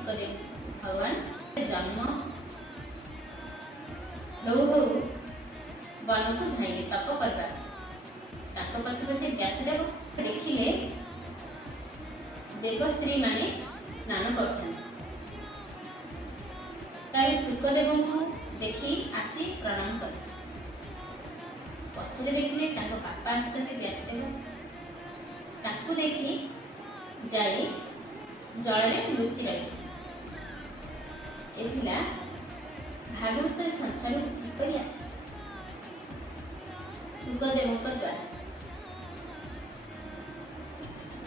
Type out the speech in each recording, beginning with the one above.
सुखदेव भगवान जन्म हौ हौ वन को धाइले तप करबा पछे पछे व्यासदेव देखिले देव स्त्री माने स्नान कर सुखदेव को देखी आसी प्रणाम कर पछरे देखिले बापा आसुचंती व्यासदेव ताकू देखी जाई जल लुचि रही भागवत संसार किपरि आस सुखदेव द्वारा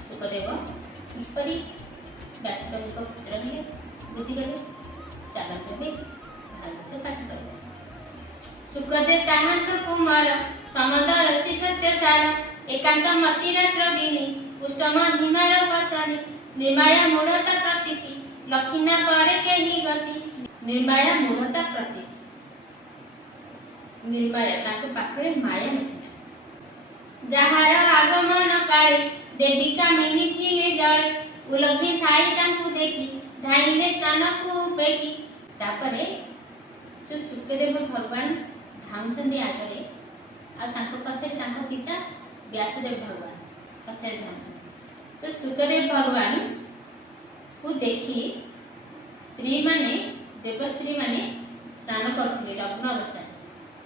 सुखदेव किपरि व्यासदेव पुत्र हे बुझीगले चलते हुए भागवत पाठ कर सुखदेव ताहंत कुमार समदर ऋषि सत्य सार एकांत मति रात्र दिनी पुष्टम हिमार पसानी निर्माया मूढ़ता प्रतीति लखिना पारे के ही गति निर्माया मूढ़ता प्रतीति निर्माया ताको पाखरे माया नथिला जहार आगमन काले देविका मेही थिले जळे उलग्नि थाई तांकु देखी धाइले स्नान को पेकी तापरे जो सुखदेव भगवान धाउछन्ती आगरे आ तांको पछरे तांको पिता व्यासदेव भगवान पछरे धाउछन्ती जो सुखदेव भगवान को देखी स्त्री माने देव स्त्री माने स्नान करथिले लग्न अवस्था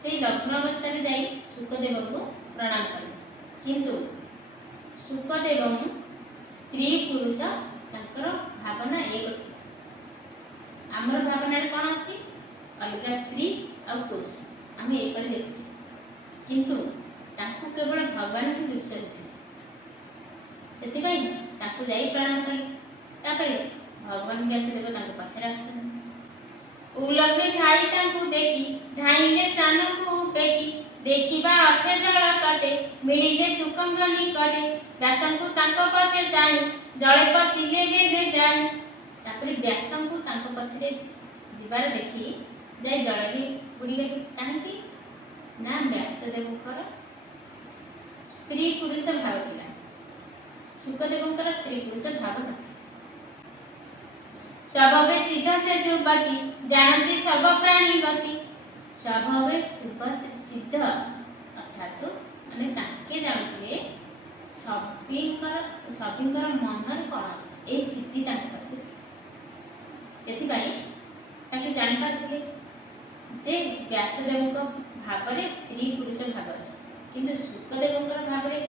से लग्न अवस्था रे जाई सुखदेव को प्रणाम करले किंतु सुखदेव स्त्री पुरुष तांकर भावना एक थी आमर भावना रे कोन अछि अलग स्त्री और पुरुष आम एक देखी किंतु ताकू केवल भगवान ही दृश्य से ताकू जाई प्रणाम कर तापरे भगवान व्यासदेव तांको पछरे आछन उलग्नि ठाई तांको देखी धाइले स्नान को पेकी देखिबा अर्थे जल कटे मिलिले सुखंगनी कटे व्यासंकु तांको पछे जाई जळे पसिले बेगे जाई तापरे व्यासंकु तांको पछरे जिबार देखी जाई जळे भी बुडी गई काहेकि ना व्यासदेवकर स्त्री पुरुष भाव थिला सुखदेवकर स्त्री पुरुष भाव न स्वभावे सिद्ध से जुगति जानती सर्व प्राणी गति स्वभावे शुभ सिद्ध अर्थात माने ताके जानथिले सबिंकर मन रे कोन अछि ए सिद्धि ताके करथिले सेति भाई ताके जानि पाथिले जे व्यासदेवक भाव रे स्त्री पुरुष भाव अछि किंतु सुखदेवकर भाव रे